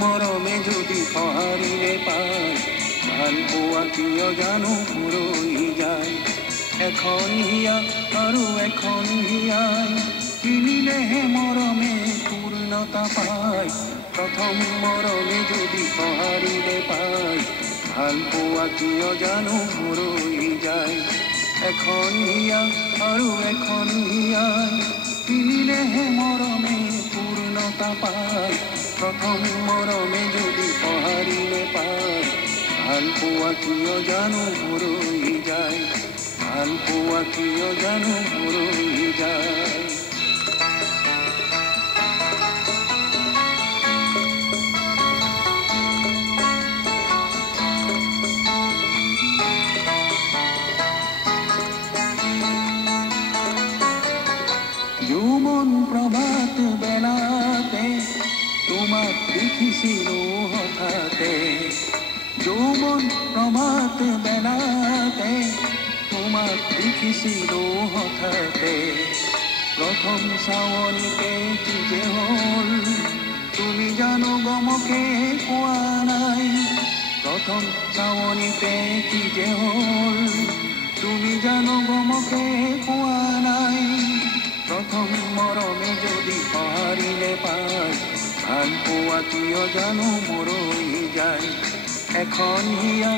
মৰমে যদি সঁহাৰিৰে পায় ভাল পোৱা কিয় জানো ৰৈ যায় এখন হিয়া আৰু এখন হিয়াই মিলিলেহে মৰমে পূৰ্ণতা পায় প্ৰথম মৰমে যদি সঁহাৰিৰে পায় ভাল পোৱা কিয় জানো ৰৈ যায় এখন হিয়া আৰু এখন হিয়াই মিলিলেহে মৰমে পূৰ্ণতা পায় প্ৰথম মৰমে যদি সঁহাৰিৰে পায় ভাল পোৱা কিয় জানো ৰৈ যায় ভাল পোৱা কিয় জানো ৰৈ যায় যৌৱন প্ৰভাত বেলাতে তোমাক দেখিছিলো হঠাতে যৌৱন প্ৰভাত বেলাতে তোমাক দেখিছিলো হঠাতে প্ৰথম চাৱনিতে কি যে হ'ল তুমি জানো গমকে কোৱা নাই প্ৰথম চাৱনিতে কি যে হ'ল তুমি জানো গমকে কোৱা নাই প্ৰথম মৰমে যদি সঁহাৰিৰে পায় ভাল পোৱা কিয় জানো ৰৈ যায় এখন হিয়া